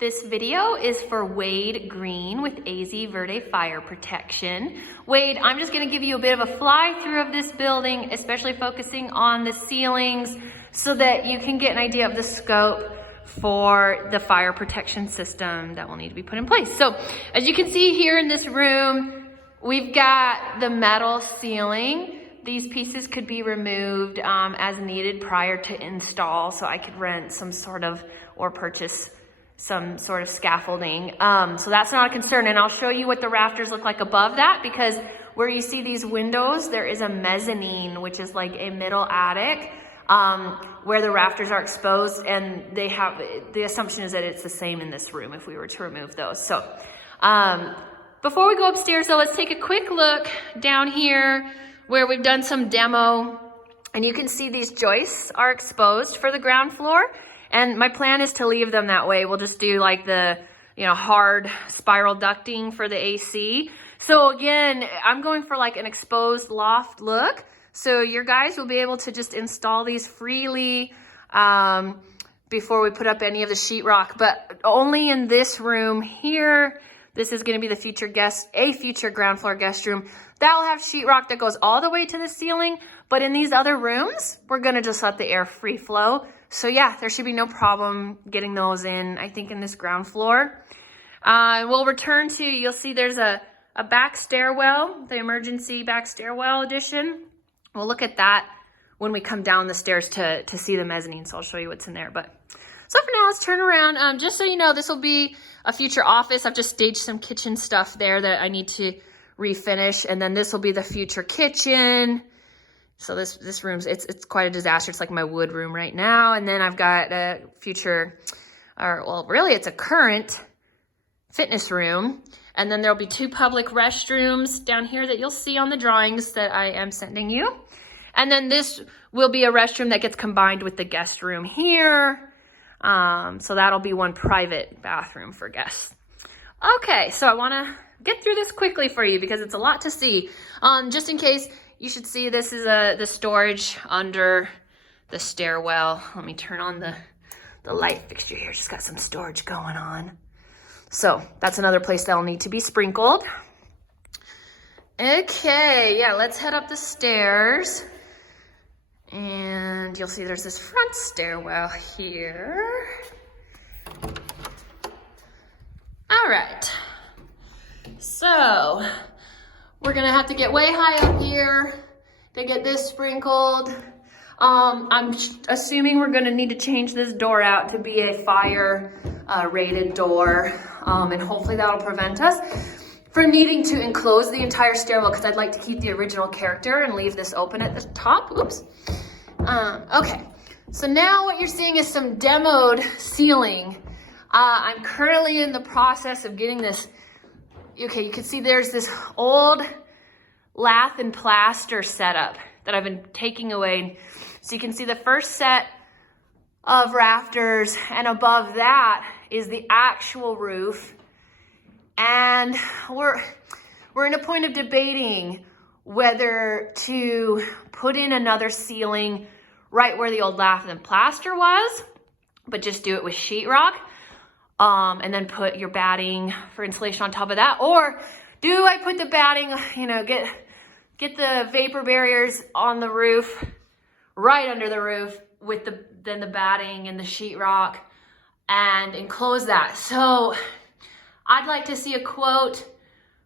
This video is for Wade Green with AZ Verde Fire Protection. Wade, I'm just gonna give you a bit of a fly through of this building, especially focusing on the ceilings so that you can get an idea of the scope for the fire protection system that will need to be put in place. So as you can see here in this room, we've got the metal ceiling. These pieces could be removed as needed prior to install, so I could rent some sort of, or purchase some sort of scaffolding. So that's not a concern. And I'll show you what the rafters look like above that, because where you see these windows, there is a mezzanine, which is like a middle attic, where the rafters are exposed, and they have, the assumption is that it's the same in this room if we were to remove those. So before we go upstairs though, let's take a quick look down here where we've done some demo, and you can see these joists are exposed for the ground floor. And my plan is to leave them that way. We'll just do like the, hard spiral ducting for the AC. So again, I'm going for like an exposed loft look. So your guys will be able to just install these freely before we put up any of the sheetrock, but only in this room here. This is gonna be the future ground floor guest room. That'll have sheetrock that goes all the way to the ceiling, but in these other rooms, we're gonna just let the air free flow. So yeah, there should be no problem getting those in, I think, in this ground floor. We'll return to, you'll see there's a back stairwell, the emergency back stairwell edition. We'll look at that when we come down the stairs to see the mezzanine, so I'll show you what's in there. But so for now, let's turn around. Just so you know, this will be a future office. I've just staged some kitchen stuff there that I need to refinish, and then this will be the future kitchen. So this room's, it's quite a disaster. It's like my wood room right now. And then I've got a future, really it's a current fitness room. And then there'll be 2 public restrooms down here that you'll see on the drawings that I am sending you. And then this will be a restroom that gets combined with the guest room here. So that'll be one private bathroom for guests. Okay, so I wanna get through this quickly for you because it's a lot to see. Just in case, you should see this is the storage under the stairwell. Let me turn on the light fixture here. Just got some storage going on. So that's another place that'll need to be sprinkled. Okay, yeah, let's head up the stairs. And you'll see there's this front stairwell here. All right, so we're gonna have to get way high up here to get this sprinkled. I'm assuming we're gonna need to change this door out to be a fire rated door. And hopefully that'll prevent us from needing to enclose the entire stairwell, because I'd like to keep the original character and leave this open at the top. Oops. Okay, so now what you're seeing is some demoed ceiling. I'm currently in the process of getting this. Okay, you can see there's this old lath and plaster setup that I've been taking away. So you can see the first set of rafters, and above that is the actual roof. And we're in a point of debating whether to put in another ceiling right where the old lath and plaster was, but just do it with sheetrock. And then put your batting for insulation on top of that, or do I put the batting, get the vapor barriers on the roof, right under the roof, with then the batting and the sheetrock, and enclose that. So I'd like to see a quote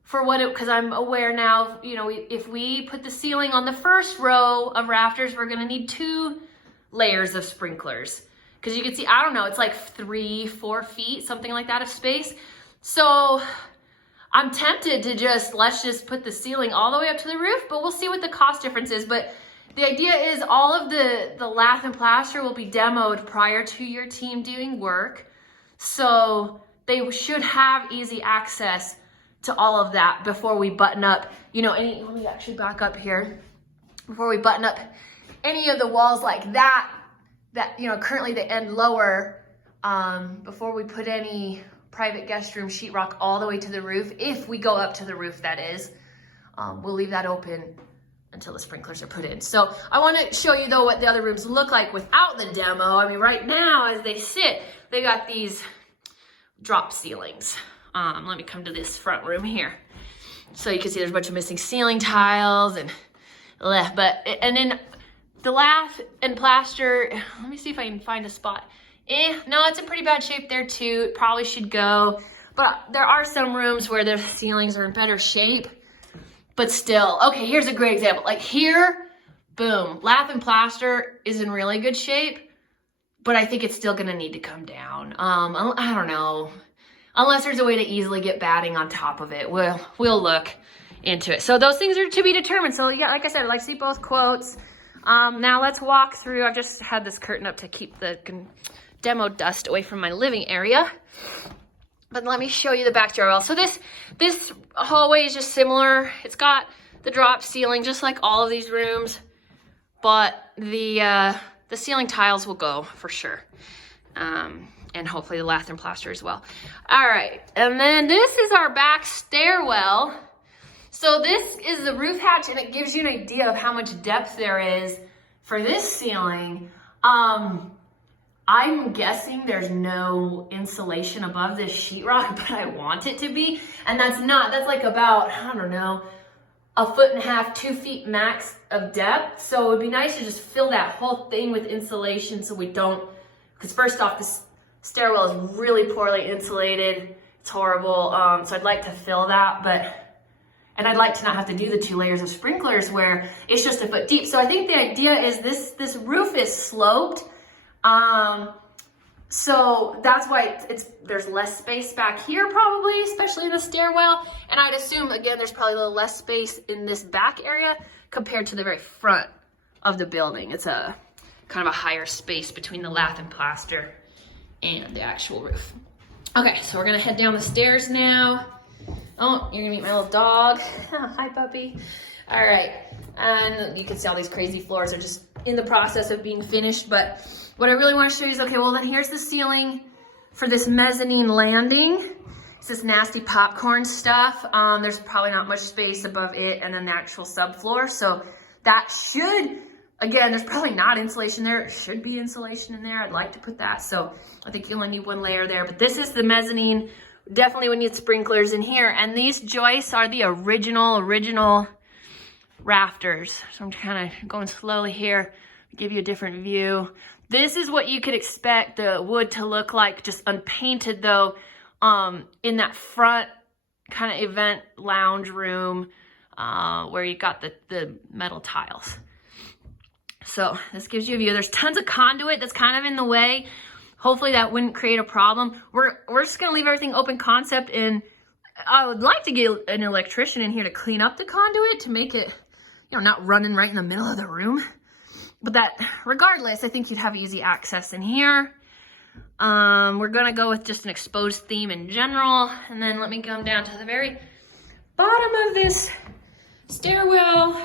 for what because I'm aware now, if we put the ceiling on the first row of rafters, we're gonna need 2 layers of sprinklers. Because you can see, I don't know, it's like 3-4 feet, something like that of space. So I'm tempted to let's just put the ceiling all the way up to the roof, but we'll see what the cost difference is. But the idea is all of the lath and plaster will be demoed prior to your team doing work. So they should have easy access to all of that before we button up, let me actually back up here. Before we button up any of the walls like that currently they end lower, before we put any private guest room sheetrock all the way to the roof. If we go up to the roof, that is, we'll leave that open until the sprinklers are put in. So I want to show you though what the other rooms look like without the demo. I mean, right now as they sit, they got these drop ceilings. Let me come to this front room here. So you can see there's a bunch of missing ceiling tiles and then the lath and plaster, let me see if I can find a spot. No, it's in pretty bad shape there too. It probably should go. But there are some rooms where the ceilings are in better shape, but still. Okay, here's a great example. Like here, boom, lath and plaster is in really good shape, but I think it's still gonna need to come down. I don't know. Unless there's a way to easily get batting on top of it. We'll look into it. So those things are to be determined. So yeah, like I said, I'd like to see both quotes. Now let's walk through. I've just had this curtain up to keep the demo dust away from my living area. But let me show you the back stairwell. So this hallway is just similar. It's got the drop ceiling, just like all of these rooms, but the ceiling tiles will go for sure. And hopefully the lath and plaster as well. All right, and then this is our back stairwell. So this is the roof hatch, and it gives you an idea of how much depth there is for this ceiling. I'm guessing there's no insulation above this sheetrock, but I want it to be. And that's like about, I don't know, 1.5 feet, 2 feet max of depth. So it would be nice to just fill that whole thing with insulation so we don't, because first off, this stairwell is really poorly insulated. It's horrible. So I'd like to fill that, and I'd like to not have to do the 2 layers of sprinklers where it's just 1 foot deep. So I think the idea is this roof is sloped. So that's why there's less space back here probably, especially in the stairwell. And I'd assume, again, there's probably a little less space in this back area compared to the very front of the building. It's a kind of a higher space between the lath and plaster and the actual roof. Okay, so we're gonna head down the stairs now. Oh, you're gonna meet my little dog. Hi, puppy. All right, and you can see all these crazy floors are just in the process of being finished, but what I really want to show you is, okay, well then here's the ceiling for this mezzanine landing. It's this nasty popcorn stuff. There's probably not much space above it and then the actual subfloor. So that should, again, there's probably not insulation there. It should be insulation in there. I'd like to put that. So I think you only need 1 layer there, but this is the mezzanine. Definitely would need sprinklers in here. And these joists are the original rafters. So I'm kind of going slowly here, give you a different view. This is what you could expect the wood to look like, just unpainted though, in that front kind of event lounge room where you got the metal tiles. So this gives you a view. There's tons of conduit that's kind of in the way. Hopefully that wouldn't create a problem. We're just gonna leave everything open concept, and I would like to get an electrician in here to clean up the conduit to make it, you know, not running right in the middle of the room. But that, regardless, I think you'd have easy access in here. We're gonna go with just an exposed theme in general. And then let me come down to the very bottom of this stairwell.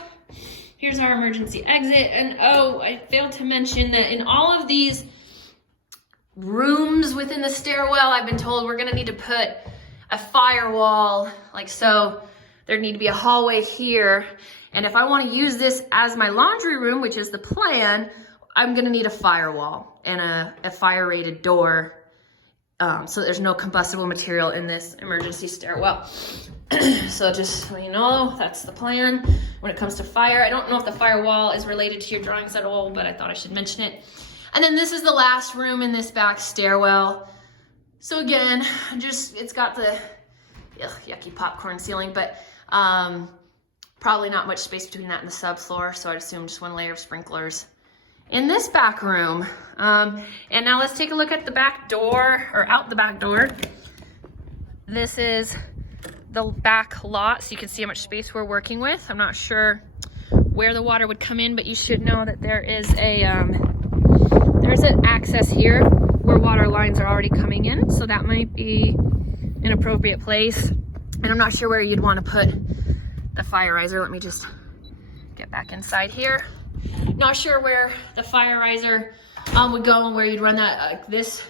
Here's our emergency exit. And oh, I failed to mention that in all of these rooms within the stairwell, I've been told we're gonna need to put a firewall, like so. There'd need to be a hallway here. And if I want to use this as my laundry room, which is the plan, I'm gonna need a firewall and a fire-rated door so there's no combustible material in this emergency stairwell. So just so you know, that's the plan when it comes to fire. I don't know if the firewall is related to your drawings at all, but I thought I should mention it. And then this is the last room in this back stairwell. So again, it's got the yucky popcorn ceiling, but probably not much space between that and the subfloor, so I'd assume just 1 layer of sprinklers in this back room. And now let's take a look at the back door, or out the back door. This is the back lot, so you can see how much space we're working with. I'm not sure where the water would come in, but you should know that there is an access here where water lines are already coming in, so that might be an appropriate place. And I'm not sure where you'd want to put the fire riser. Let me just get back inside here. Not sure where the fire riser would go and where you'd run that. This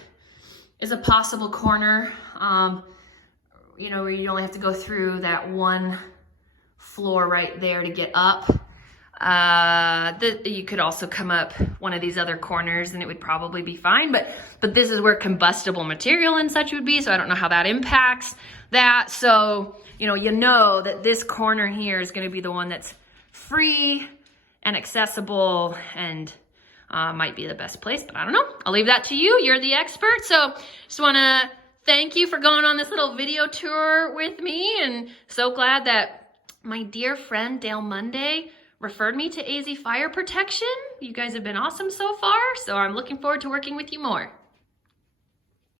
is a possible corner, you know, where you only have to go through that 1 floor right there to get up. You could also come up one of these other corners and it would probably be fine, but this is where combustible material and such would be, so I don't know how that impacts that. So, you know that this corner here is gonna be the one that's free and accessible and might be the best place, but I don't know. I'll leave that to you. You're the expert. So just wanna thank you for going on this little video tour with me, and so glad that my dear friend Dale Monday referred me to AZ Fire Protection. You guys have been awesome so far, so I'm looking forward to working with you more.